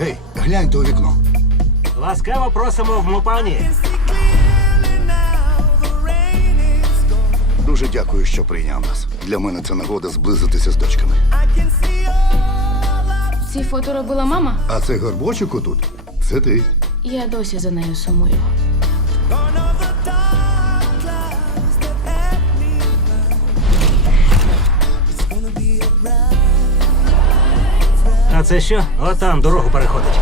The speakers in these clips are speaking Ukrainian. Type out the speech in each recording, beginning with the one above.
Ей, гляньте у вікно. Ласкаво просимо в мупані. Дуже дякую, що прийняв нас. Для мене це нагода зблизитися з дочками. ці фото робила мама. А цей горбочок отут? Це ти. Я досі за нею сумую. Це що? О, там. дорогу переходить.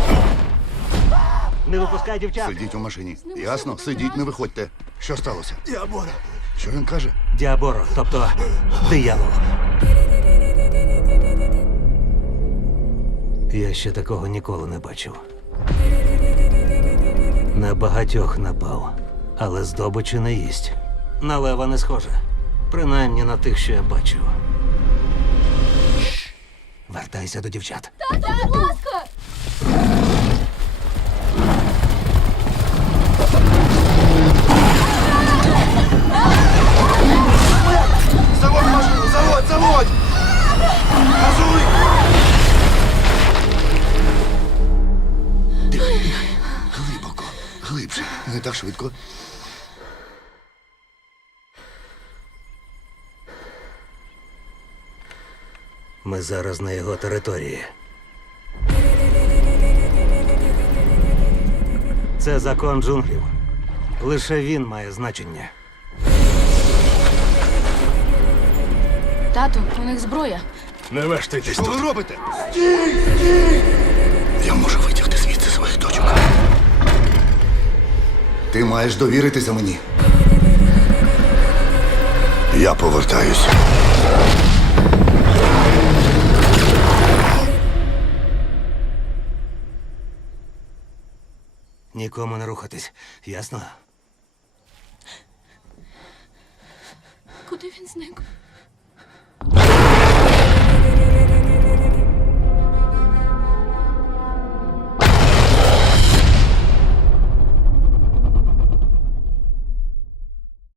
Не випускай дівчат. Сидіть у машині. Не Ясно? Сидіть, не виходьте. Що сталося? Діаборо! Що він каже? Діаборо, тобто диявол. Я ще такого ніколи не бачив. На багатьох напав, але здобичі не їсть. Налево не схоже. Принаймні на тих, що я бачив. повертайся до дівчат. Да, да, Тато, будь ласка! Заводь машину! Заводь! Заводь! Газуй! Тихо, тихо. Глибоко. Глибше. Не так швидко. Ми зараз на його території. Це закон джунглів. Лише він має значення. Тату, у них зброя. Не вештайтесь. Що ви тут? робите? Стій! Стій! Я можу витягти звідси своїх дочок. Ти маєш довіритися мені. Я повертаюсь. Нікому не рухатись, ясно? Куди він зник?